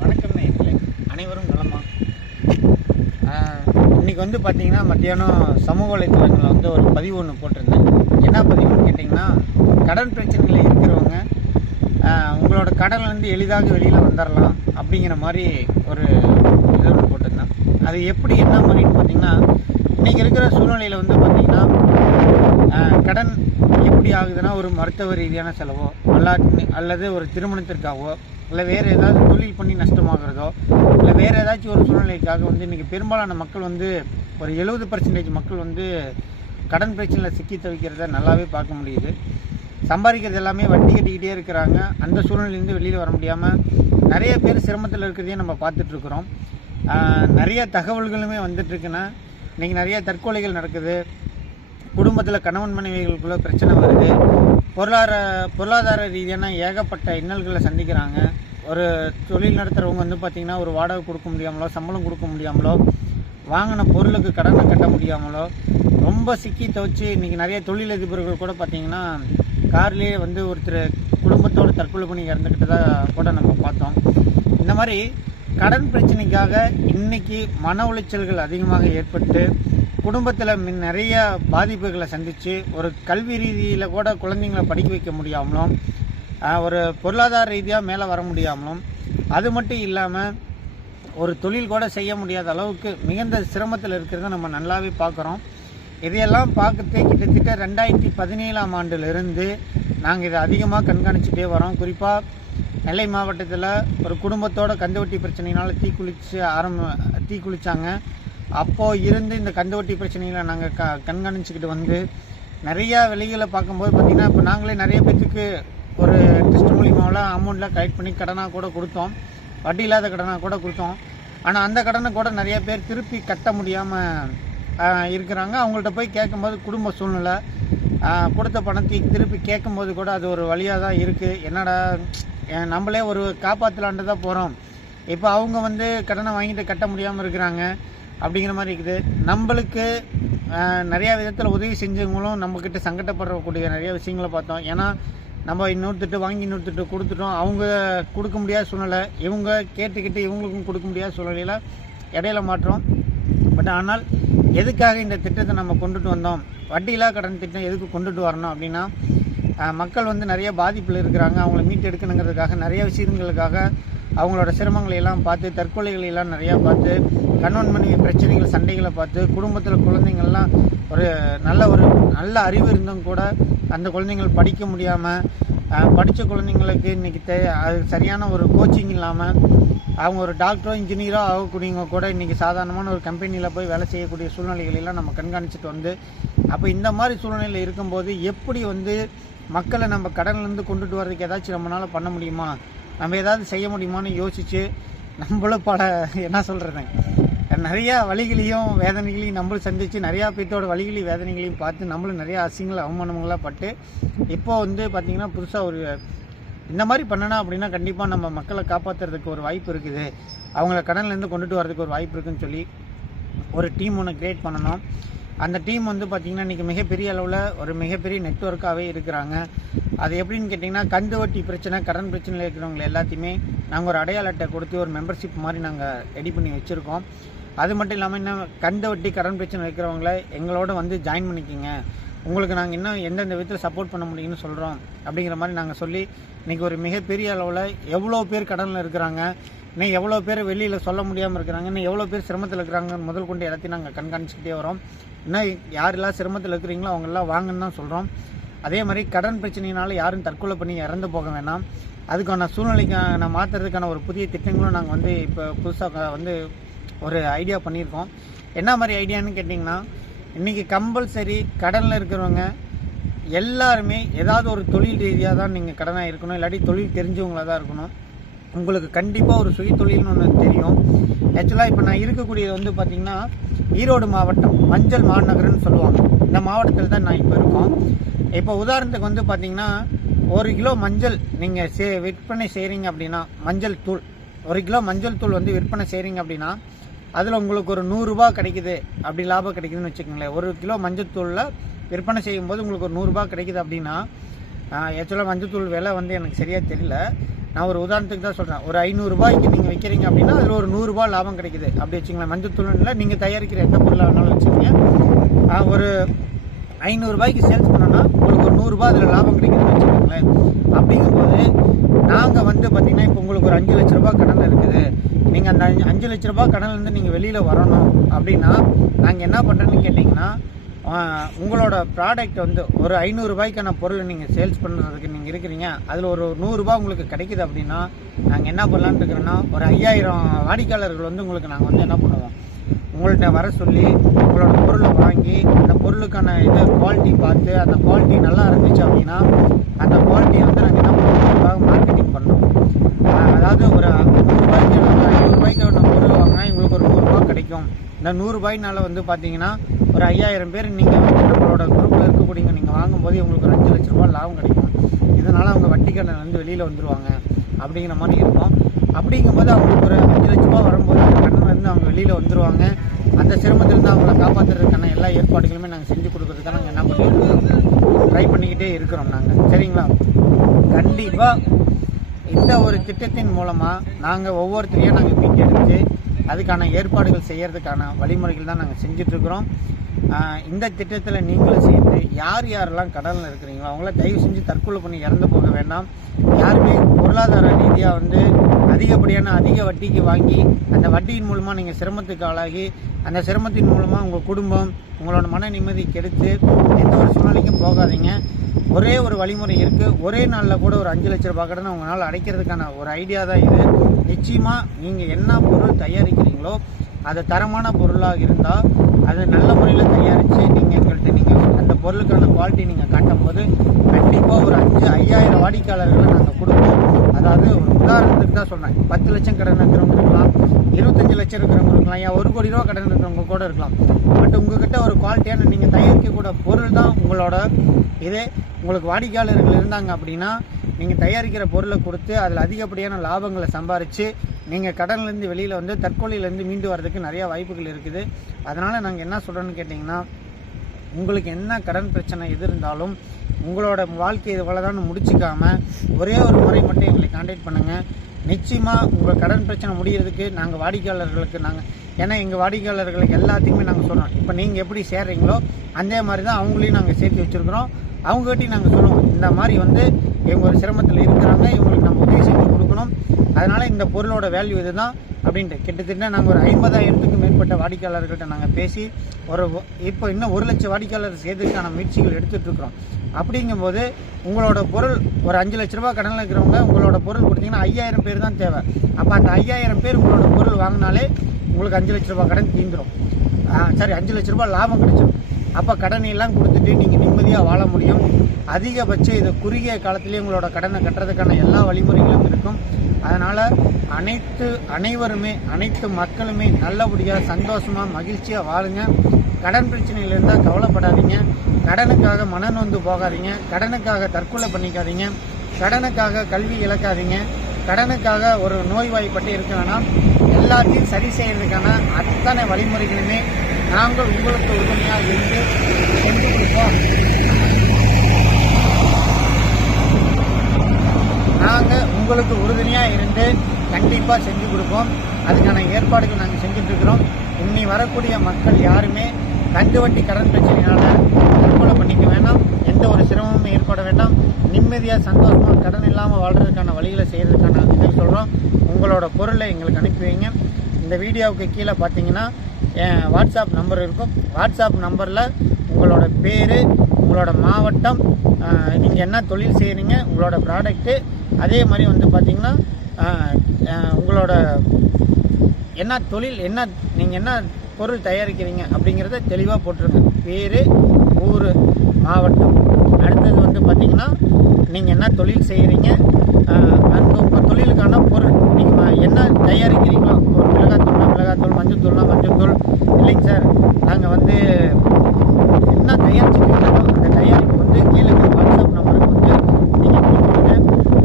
வணக்கம் நேயர்களே அனைவரும் நலமா? இன்னைக்கு வந்து பார்த்தீங்கன்னா மத்தியானம் சமூக வலைத்தளங்களில் வந்து ஒரு பதிவு ஒன்று போட்டிருந்தேன். என்ன பதிவுன்னு கேட்டிங்கன்னா கடன் பிரச்சனைகள் இருக்கிறவங்க உங்களோட கடன்லேருந்து எளிதாக வெளியில் வந்துடலாம் அப்படிங்கிற மாதிரி ஒரு இது ஒன்று போட்டிருந்தேன். அது எப்படி என்ன மாதிரின்னு பார்த்தீங்கன்னா இன்றைக்கி இருக்கிற சூழ்நிலையில் வந்து பார்த்திங்கன்னா கடன் எப்படி ஆகுதுன்னா ஒரு மருத்துவ ரீதியான செலவோ அல்லாட்டி அல்லது ஒரு திருமணத்திற்காகவோ இல்லை வேறு ஏதாவது தொழில் பண்ணி நஷ்டமாகிறதோ இல்லை வேறு ஏதாச்சும் ஒரு சூழ்நிலைக்காக வந்து இன்றைக்கி பெரும்பாலான மக்கள் வந்து ஒரு எழுபது பர்சன்டேஜ் மக்கள் வந்து கடன் பிரச்சனையில் சிக்கி தவிக்கிறத நல்லாவே பார்க்க முடியுது. சம்பாதிக்கிறது எல்லாமே வட்டி கட்டிக்கிட்டே இருக்கிறாங்க. அந்த சூழ்நிலையிலேருந்து வெளியில் வர முடியாமல் நிறைய பேர் சிரமத்தில் இருக்கிறதையும் நம்ம பார்த்துட்ருக்குறோம் நிறைய தகவல்களுமே வந்துட்டுருக்குன்னா இன்றைக்கி நிறைய தற்கொலைகள் நடக்குது. குடும்பத்தில் கணவன் மனைவிகளுக்குள்ள பிரச்சனை வருது. பொருளாதார பொருளாதார ரீதியான ஏகப்பட்ட இன்னல்களை சந்திக்கிறாங்க. ஒரு தொழில் நடத்துகிறவங்க வந்து பார்த்திங்கன்னா ஒரு வாடகை கொடுக்க முடியாமலோ சம்பளம் கொடுக்க முடியாமலோ வாங்கின பொருளுக்கு கடனை கட்ட முடியாமலோ ரொம்ப சிக்கி துவச்சி இன்றைக்கி நிறைய தொழிலதிபர்கள் கூட பார்த்திங்கன்னா கார்லேயே வந்து ஒருத்தர் குடும்பத்தோடு தற்கொலை பண்ணி இறந்துக்கிட்டதா கூட நம்ம பார்த்தோம். இந்த மாதிரி கடன் பிரச்சனைக்காக இன்னைக்கு மன உளைச்சல்கள் அதிகமாக ஏற்பட்டு குடும்பத்தில் மின் நிறைய பாதிப்புகளை சந்தித்து ஒரு கல்வி ரீதியில் கூட குழந்தைங்களை படிக்க வைக்க முடியாமலும் ஒரு பொருளாதார ரீதியாக மேலே வர முடியாமலும் அது மட்டும் இல்லாமல் ஒரு தொழில் கூட செய்ய முடியாத அளவுக்கு மிகுந்த சிரமத்தில் இருக்கிறத நம்ம நல்லாவே பார்க்குறோம் இதையெல்லாம் பார்க்கறதே கிட்டத்தட்ட ரெண்டாயிரத்தி பதினேழாம் ஆண்டிலிருந்து நாங்கள் இதை அதிகமாக கண்காணிச்சுட்டே வரோம். குறிப்பாக நெல்லை மாவட்டத்தில் ஒரு குடும்பத்தோட கந்துவட்டி பிரச்சனையினால் தீக்குளிச்சு ஆரம்ப தீக்குளித்தாங்க அப்போது இருந்து இந்த கந்துவட்டி பிரச்சனைகளை நாங்கள் க கண்காணிச்சிக்கிட்டு வந்து நிறையா வெளிகளை பார்க்கும்போது பார்த்திங்கன்னா இப்போ நாங்களே நிறைய பேர்த்துக்கு ஒரு டெஸ்ட் மூலியமாவெல்லாம் அமௌண்ட்லாம் கலெக்ட் பண்ணி கடனாக கூட கொடுத்தோம். வட்டி இல்லாத கடனாக கூட கொடுத்தோம். ஆனால் அந்த கடனை கூட நிறைய பேர் திருப்பி கட்ட முடியாமல் இருக்கிறாங்க. அவங்கள்ட்ட போய் கேட்கும்போது குடும்ப சூழ்நிலை கொடுத்த பணத்தை திருப்பி கேட்கும்போது கூட அது ஒரு வழியாக தான் இருக்குது என்னடா ஏன் நம்மளே ஒரு காப்பாற்றலான்ட்டு தான் போகிறோம் இப்போ அவங்க வந்து கடனை வாங்கிட்டு கட்ட முடியாமல் இருக்கிறாங்க. அப்படிங்கிற மாதிரி இருக்குது. நம்மளுக்கு நிறையா விதத்தில் உதவி செஞ்சவங்களும் நம்மக்கிட்ட சங்கடப்படக்கூடிய நிறைய விஷயங்களை பார்த்தோம். ஏன்னா நம்ம இன்னொருத்திட்டு வாங்கி இன்னொருத்திட்டு கொடுத்துட்டோம். அவங்க கொடுக்க முடியாத சூழ்நிலை. இவங்க கேட்டுக்கிட்டு இவங்களுக்கும் கொடுக்க முடியாத சூழ்நிலையில் இடையில மாற்றோம். பட் ஆனால் எதுக்காக இந்த திட்டத்தை நம்ம கொண்டுட்டு வந்தோம்? வட்டியில்லா கடன் திட்டம் எதுக்கு கொண்டுட்டு வரணும் அப்படின்னா மக்கள் வந்து நிறைய பாதிப்பில் இருக்கிறாங்க. அவங்கள மீட்டெடுக்கணுங்கிறதுக்காக நிறைய விஷயங்களுக்காக அவங்களோட சிரமங்களை எல்லாம் பார்த்து தற்கொலைகளை எல்லாம் நிறையா பார்த்து கணவன் மனைவி பிரச்சனைகள் சண்டைகளை பார்த்து குடும்பத்தில் குழந்தைங்கள்லாம் ஒரு நல்ல ஒரு நல்ல அறிவு இருந்தும் கூட அந்த குழந்தைங்கள் படிக்க முடியாமல் படித்த குழந்தைங்களுக்கு இன்றைக்கி தே அது சரியான ஒரு கோச்சிங் இல்லாமல் அவங்க ஒரு டாக்டரோ இன்ஜினியரோ ஆகக்கூடியவங்க கூட இன்றைக்கி சாதாரணமான ஒரு கம்பெனியில் போய் வேலை செய்யக்கூடிய சூழ்நிலைகளெல்லாம் நம்ம கண்காணிச்சிட்டு வந்து அப்போ இந்த மாதிரி சூழ்நிலையில் இருக்கும்போது எப்படி வந்து மக்களை நம்ம கடன்லேருந்து கொண்டுட்டு வர்றதுக்கு ஏதாச்சும் நம்மளால் பண்ண முடியுமா? நம்ம ஏதாவது செய்ய முடியுமான்னு யோசித்து நம்மளும் பல என்ன சொல்கிறது நிறையா வழிகளையும் வேதனைகளையும் நம்மளும் சந்தித்து நிறையா பேர்த்தோட வழிகளையும் வேதனைகளையும் பார்த்து நம்மளும் நிறையா அசிங்கங்கள் அவமானங்களாக பட்டு இப்போ வந்து பார்த்திங்கன்னா புதுசாக ஒரு இந்த மாதிரி பண்ணனா அப்படின்னா கண்டிப்பாக நம்ம மக்களை காப்பாற்றுறதுக்கு ஒரு வாய்ப்பு இருக்குது. அவங்கள கடன்லேருந்து கொண்டுட்டு வரதுக்கு ஒரு வாய்ப்பு இருக்குன்னு சொல்லி ஒரு டீம் ஒன்று கிரியேட் பண்ணணும். அந்த டீம் வந்து பார்த்திங்கன்னா இன்றைக்கி மிகப்பெரிய அளவில் ஒரு மிகப்பெரிய நெட்ஒர்க்காகவே இருக்கிறாங்க. அது எப்படின்னு கேட்டிங்கன்னா கந்து வட்டி பிரச்சனை கடன் பிரச்சனையில் இருக்கிறவங்க எல்லாத்தையுமே நாங்கள் ஒரு அடையாள அட்டை கொடுத்து ஒரு மெம்பர்ஷிப் மாதிரி நாங்கள் ரெடி பண்ணி வச்சுருக்கோம். அது மட்டும் இல்லாமல் இன்னும் கந்து வட்டி கடன் பிரச்சனை இருக்கிறவங்கள எங்களோட வந்து ஜாயின் பண்ணிக்கிங்க. உங்களுக்கு நாங்கள் இன்னும் எந்தெந்த விதத்தில் சப்போர்ட் பண்ண முடியும்னு சொல்கிறோம் அப்படிங்கிற மாதிரி நாங்கள் சொல்லி இன்றைக்கி ஒரு மிகப்பெரிய அளவில் எவ்வளோ பேர் கடனில் இருக்கிறாங்க இன்னும் எவ்வளோ பேர் வெளியில் சொல்ல முடியாமல் இருக்கிறாங்க இன்னும் எவ்வளோ பேர் சிரமத்தில் இருக்கிறாங்க முதல் கொண்டு எல்லாத்தையும் நாங்கள் கண்காணிச்சுக்கிட்டே வரோம். இன்னும் யாரெல்லாம் சிரமத்தில் இருக்கிறீங்களோ அவங்கெல்லாம் வாங்கன்னு தான் சொல்கிறோம் அதே மாதிரி கடன் பிரச்சனையினால யாரும் தற்கொலை பண்ணி இறந்து போக வேணாம். அதுக்கான சூழ்நிலைக்கான மாற்றுறதுக்கான ஒரு புதிய திட்டங்களும் நாங்கள் வந்து இப்போ புதுசாக வந்து ஒரு ஐடியா பண்ணியிருக்கோம். என்ன மாதிரி ஐடியான்னு கேட்டிங்கன்னா இன்றைக்கி கம்பல்சரி கடனில் இருக்கிறவங்க எல்லாருமே ஏதாவது ஒரு தொழில் ரீதியாக தான் நீங்கள் கடனாக இருக்கணும். இல்லாட்டி தொழில் தெரிஞ்சவங்களாக தான் இருக்கணும். உங்களுக்கு கண்டிப்பாக ஒரு சுய தொழில்னு ஒன்று தெரியும். ஆக்சுவலாக இப்போ நான் இருக்கக்கூடியது வந்து பார்த்திங்கன்னா ஈரோடு மாவட்டம் மஞ்சள் மாநகரம்னு சொல்லுவாங்க. இந்த மாவட்டத்தில் தான் நான் இப்போ இருக்கோம். இப்போ உதாரணத்துக்கு வந்து பார்த்திங்கன்னா ஒரு கிலோ மஞ்சள் நீங்கள் சே விற்பனை செய்கிறீங்க அப்படின்னா மஞ்சள் தூள். ஒரு கிலோ மஞ்சள் தூள் வந்து விற்பனை செய்கிறீங்க அப்படின்னா அதில் உங்களுக்கு ஒரு நூறுரூபா கிடைக்குது. அப்படி லாபம் கிடைக்குதுன்னு வச்சுக்கோங்களேன். ஒரு கிலோ மஞ்சத்தூளில் விற்பனை செய்யும்போது உங்களுக்கு ஒரு நூறுரூபா கிடைக்குது அப்படின்னா ஆக்சுவலாக மஞ்சத்தூள் விலை வந்து எனக்கு சரியாக தெரியல. நான் ஒரு உதாரணத்துக்கு தான் சொல்கிறேன் ஒரு ஐநூறுரூபாய்க்கு நீங்கள் விற்கிறீங்க அப்படின்னா அதில் ஒரு நூறுரூபா லாபம் கிடைக்குது. அப்படி வச்சுங்களேன் மஞ்சத்தூள் நீங்கள் தயாரிக்கிற எந்த பொருளாக வேணாலும் வச்சுக்கோங்க. ஒரு ஐநூறுரூபாய்க்கு சேல்ஸ் பண்ணோன்னா உங்களுக்கு ஒரு நூறுரூபா அதில் லாபம் கிடைக்குதுன்னு வச்சுக்கோங்களேன். அப்படிங்கும்போது நாங்கள் வந்து பார்த்திங்கன்னா இப்போ உங்களுக்கு ஒரு அஞ்சு லட்ச ரூபா கடன் இருக்குது. நீங்கள் அந்த அஞ்சு- லட்ச ரூபா கடன்லேருந்து நீங்கள் வெளியில் வரணும் அப்படின்னா நாங்கள் என்ன பண்ணுறேன்னு கேட்டிங்கன்னா உங்களோட ப்ராடக்ட் வந்து ஒரு ஐநூறுரூபாய்க்கான பொருள் நீங்கள் சேல்ஸ் பண்ணுறதுக்கு நீங்கள் இருக்கிறீங்க. அதில் ஒரு நூறுரூபா உங்களுக்கு கிடைக்குது அப்படின்னா நாங்கள் என்ன பண்ணலான்னு இருக்கிறோன்னா ஒரு ஐயாயிரம் வாடிக்கையாளர்கள் வந்து உங்களுக்கு நாங்கள் வந்து என்ன பண்ணுவோம்? உங்கள்கிட்ட வர சொல்லி உங்களோட பொருளை வாங்கி அந்த பொருளுக்கான இது குவாலிட்டி பார்த்து அந்த குவாலிட்டி நல்லா இருந்துச்சு அப்படின்னா அந்த குவாலிட்டியை வந்து நாங்கள் என்ன பண்ணுவோம் மார்க்கெட்டிங் பண்ணுறோம் அதாவது ஒரு நூறுரூபாய்க்கு வந்து ஐநூறுரூபாய்க்கு ஒரு பொருள் வாங்கினா எங்களுக்கு ஒரு நூறுரூபா கிடைக்கும் இந்த நூறுரூபாய்னால வந்து பார்த்தீங்கன்னா ஒரு ஐயாயிரம் பேர் நீங்கள் வந்து நம்மளோட குரூப்பில் இருக்கக்கூடியவங்க நீங்கள் வாங்கும்போது உங்களுக்கு ஒரு அஞ்சு லட்ச ரூபா லாபம் கிடைக்கும். இதனால் அவங்க வட்டி கடன் வந்து வெளியில் வந்துருவாங்க அப்படிங்கிற மாதிரி இருக்கும். அப்படிங்கும்போது அவங்களுக்கு ஒரு அஞ்சு லட்ச ரூபா வரும்போது அந்த கடன்லேருந்து அவங்க வெளியில் வந்துருவாங்க. அந்த சிரமத்திலிருந்து அவங்கள காப்பாற்றுறதுக்கான எல்லா ஏற்பாடுகளுமே நாங்கள் செஞ்சு கொடுக்குறதுக்காக நாங்கள் என்ன பண்ணிட்டு ட்ரை பண்ணிக்கிட்டே இருக்கிறோம் நாங்கள் சரிங்களா? கண்டிப்பாக இந்த ஒரு திட்டத்தின் மூலமாக நாங்கள் ஒவ்வொருத்தரையும் நாங்கள் மீட்டெடுத்து அதுக்கான ஏற்பாடுகள் செய்யறதுக்கான வழிமுறைகள் தான் நாங்கள் செஞ்சிட்ருக்குறோம். இந்த திட்டத்தில் நீங்களும் சேர்ந்து யார் யாரெல்லாம் கடனில் இருக்கிறீங்களோ அவங்கள தயவு செஞ்சு தற்கொலை பண்ணி இறந்து போக வேண்டாம். யாருமே பொருளாதார ரீதியாக வந்து அதிகப்படியான அதிக வட்டிக்கு வாங்கி அந்த வட்டியின் மூலமாக நீங்கள் சிரமத்துக்கு ஆளாகி அந்த சிரமத்தின் மூலமாக உங்கள் குடும்பம் உங்களோட மன நிம்மதி கெடுத்து எந்த ஒரு சூழ்நிலைக்கும் போகாதீங்க. ஒரே ஒரு வழிமுறை இருக்குது ஒரே நாளில் கூட ஒரு அஞ்சு லட்ச ரூபாய் கடனை உங்களால் அடைக்கிறதுக்கான ஒரு ஐடியா தான் இது. நிச்சயமாக நீங்கள் என்ன பொருள் தயாரிக்கிறீங்களோ அது தரமான பொருளாக இருந்தால் அது நல்ல முறையில் தயாரித்து நீங்கள் எங்கள்கிட்ட நீங்கள் அந்த பொருளுக்கான குவாலிட்டி நீங்கள் காட்டும் போது கண்டிப்பாக ஒரு அஞ்சு ஐயாயிரம் வாடிக்கையாளர்களை நாங்கள் அதாவது ஒரு உதாரணத்துக்கு தான் சொன்னேன் பத்து லட்சம் கடன் இருக்கிறவங்க இருக்கலாம் இருபத்தஞ்சு லட்சம் இருக்கிறவங்க இருக்கலாம் ஏன் ஒரு கோடி ரூபா கடன் இருக்கிறவங்க கூட இருக்கலாம். பட் உங்ககிட்ட ஒரு குவாலிட்டியான நீங்கள் தயாரிக்கக்கூட பொருள் தான் உங்களோட இதே. உங்களுக்கு வாடிக்கையாளர்கள் இருந்தாங்க அப்படின்னா நீங்கள் தயாரிக்கிற பொருளை கொடுத்து அதில் அதிகப்படியான லாபங்களை சம்பாரித்து நீங்கள் கடன்லேருந்து வெளியில் வந்து தற்கொலையிலேருந்து மீண்டு வர்றதுக்கு நிறையா வாய்ப்புகள் இருக்குது. அதனால் நாங்கள் என்ன சொல்கிறோன்னு கேட்டிங்கன்னா உங்களுக்கு என்ன கடன் பிரச்சனை எது இருந்தாலும் உங்களோட வாழ்க்கை இவ்வளோதான் முடிச்சுக்காம ஒரே ஒரு முறை மட்டும் எங்களை காண்டாக்ட் பண்ணுங்கள் நிச்சயமாக உங்கள் கடன் பிரச்சனை முடிகிறதுக்கு நாங்கள் வாடிக்கையாளர்களுக்கு நாங்கள் ஏன்னா எங்கள் வாடிக்கையாளர்களுக்கு எல்லாத்தையுமே நாங்கள் சொல்கிறோம் இப்போ நீங்கள் எப்படி சேர்றீங்களோ அதே மாதிரி தான் அவங்களையும் நாங்கள் சேர்த்து வச்சுருக்குறோம். அவங்ககிட்டையும் நாங்கள் சொல்லுவோம். இந்த மாதிரி வந்து இவங்க ஒரு சிரமத்தில் இருக்கிறாங்க இவங்களுக்கு நம்ம உதவி செஞ்சு கொடுக்கணும். அதனால் இந்த பொருளோட வேல்யூ இதுதான் அப்படின்ட்டு. கிட்டத்தட்ட நாங்கள் ஒரு ஐம்பதாயிரத்துக்கு மேற்பட்ட வாடிக்கையாளர்கள்ட்ட நாங்கள் பேசி ஒரு இப்போ இன்னும் ஒரு லட்சம் வாடிக்கையாளர் சேர்த்துக்கான முயற்சிகள் எடுத்துகிட்ருக்குறோம் அப்படிங்கும்போது உங்களோட பொருள் ஒரு அஞ்சு லட்ச ரூபா கடனில் இருக்கிறவங்க உங்களோட பொருள் கொடுத்தீங்கன்னா ஐயாயிரம் பேர் தான் தேவை. அப்போ அந்த ஐயாயிரம் பேர் உங்களோட பொருள் வாங்கினாலே உங்களுக்கு அஞ்சு லட்ச ரூபா கடன் தீந்துடும் சரி அஞ்சு லட்ச ரூபா லாபம் கிடைச்சிடும் அப்போ கடனையெல்லாம் கொடுத்துட்டு நீங்கள் நிம்மதியாக வாழ முடியும். அதிகபட்சம் இது குறுகிய காலத்திலேயே உங்களோட கடனை கட்டுறதுக்கான எல்லா வழிமுறைகளும் இருக்கும். அதனால் அனைத்து அனைவருமே அனைத்து மக்களுமே நல்லபடியாக சந்தோஷமாக மகிழ்ச்சியாக வாழுங்க. கடன் பிரச்சனையில் இருந்தால் கவலைப்படாதீங்க. கடனுக்காக வந்து போகாதீங்க. கடனுக்காக தற்கொலை பண்ணிக்காதீங்க. கடனுக்காக கல்வி இழக்காதீங்க. கடனுக்காக ஒரு நோய்வாய்ப்பட்டு இருக்க வேணாம். எல்லாத்தையும் சரி செய்யறதுக்கான அத்தனை வழிமுறைகளுமே நாங்கள் உங்களுக்கு உறுதுணையாக இருந்து சென்று கொடுப்போம். நாங்கள் உங்களுக்கு உறுதுணையாக இருந்து கண்டிப்பாக செஞ்சு கொடுப்போம். அதுக்கான ஏற்பாடுகள் நாங்கள் செஞ்சுட்ருக்கிறோம். இன்னி வரக்கூடிய மக்கள் யாருமே கண்டுவட்டி கடன் பிரச்சனையினால தற்கொலை பண்ணிக்க வேண்டாம் எந்த ஒரு சிரமமும் ஏற்பட வேண்டாம். நிம்மதியாக சந்தோஷமாக கடன் இல்லாமல் வாழ்கிறதுக்கான வழிகளை செய்கிறதுக்கான இது சொல்கிறோம் உங்களோட பொருளை எங்களுக்கு அனுப்பி வைங்க. இந்த வீடியோவுக்கு கீழே பார்த்தீங்கன்னா என் வாட்ஸ்அப் நம்பர் இருக்கும். வாட்ஸ்அப் நம்பரில் உங்களோட பேர் உங்களோட மாவட்டம் நீங்கள் என்ன தொழில் செய்கிறீங்க உங்களோட ப்ராடக்ட்டு அதே மாதிரி வந்து பார்த்தீங்கன்னா உங்களோட என்ன தொழில் என்ன நீங்கள் என்ன பொருள் தயாரிக்கிறீங்க அப்படிங்கிறத தெளிவாக போட்டிருங்க. பேர் ஊர் மாவட்டம். அடுத்தது வந்து பார்த்தீங்கன்னா நீங்கள் என்ன தொழில் செய்கிறீங்க அந்த உங்கள் தொழிலுக்கான பொருள். நீங்கள் என்ன தயாரிக்கிறீங்களோ ஒரு மிளகாத்தூள்னா மிளகாத்தூள் மஞ்சத்தூள்னா மஞ்சத்தூள் இல்லைங்க சார் நாங்கள் வந்து என்ன தயாரிச்சுக்கிறீங்களோ அந்த தயாரிப்பு வந்து கீழே இருக்கிற வாட்ஸ்அப் நம்பருக்கு வந்து நீங்கள் கொடுத்துருங்க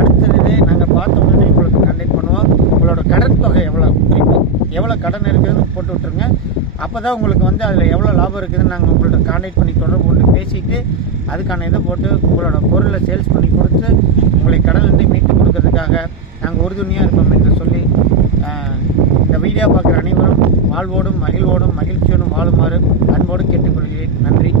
அடுத்தது நாங்கள் பார்த்த உடனே உங்களுக்கு கான்டாக்ட் பண்ணுவோம் உங்களோட கடன் தொகை எவ்வளோ குறிப்பாக எவ்வளோ கடன் இருக்குதுன்னு போட்டு விட்ருங்க அப்போ தான் உங்களுக்கு வந்து அதில் எவ்வளோ லாபம் இருக்குதுன்னு நாங்கள் உங்கள்கிட்ட கான்டாக்ட் பண்ணி தொடர்பு கொண்டு பேசிட்டு அதுக்கான இதை போட்டு உங்களோட பொருளை சேல்ஸ் பண்ணி கொடுத்து உங்களை கடலிருந்து மீட்டு கொடுக்கறதுக்காக நாங்கள் உறுதுணையாக இருப்போம் என்று சொல்லி இந்த வீடியோ பார்க்குற அனைவரும் வாழ்வோடும் மகிழ்வோடும் மகிழ்ச்சியோடும் வாழுமாறு அன்போடு கேட்டுக்கொள்கிறேன். நன்றி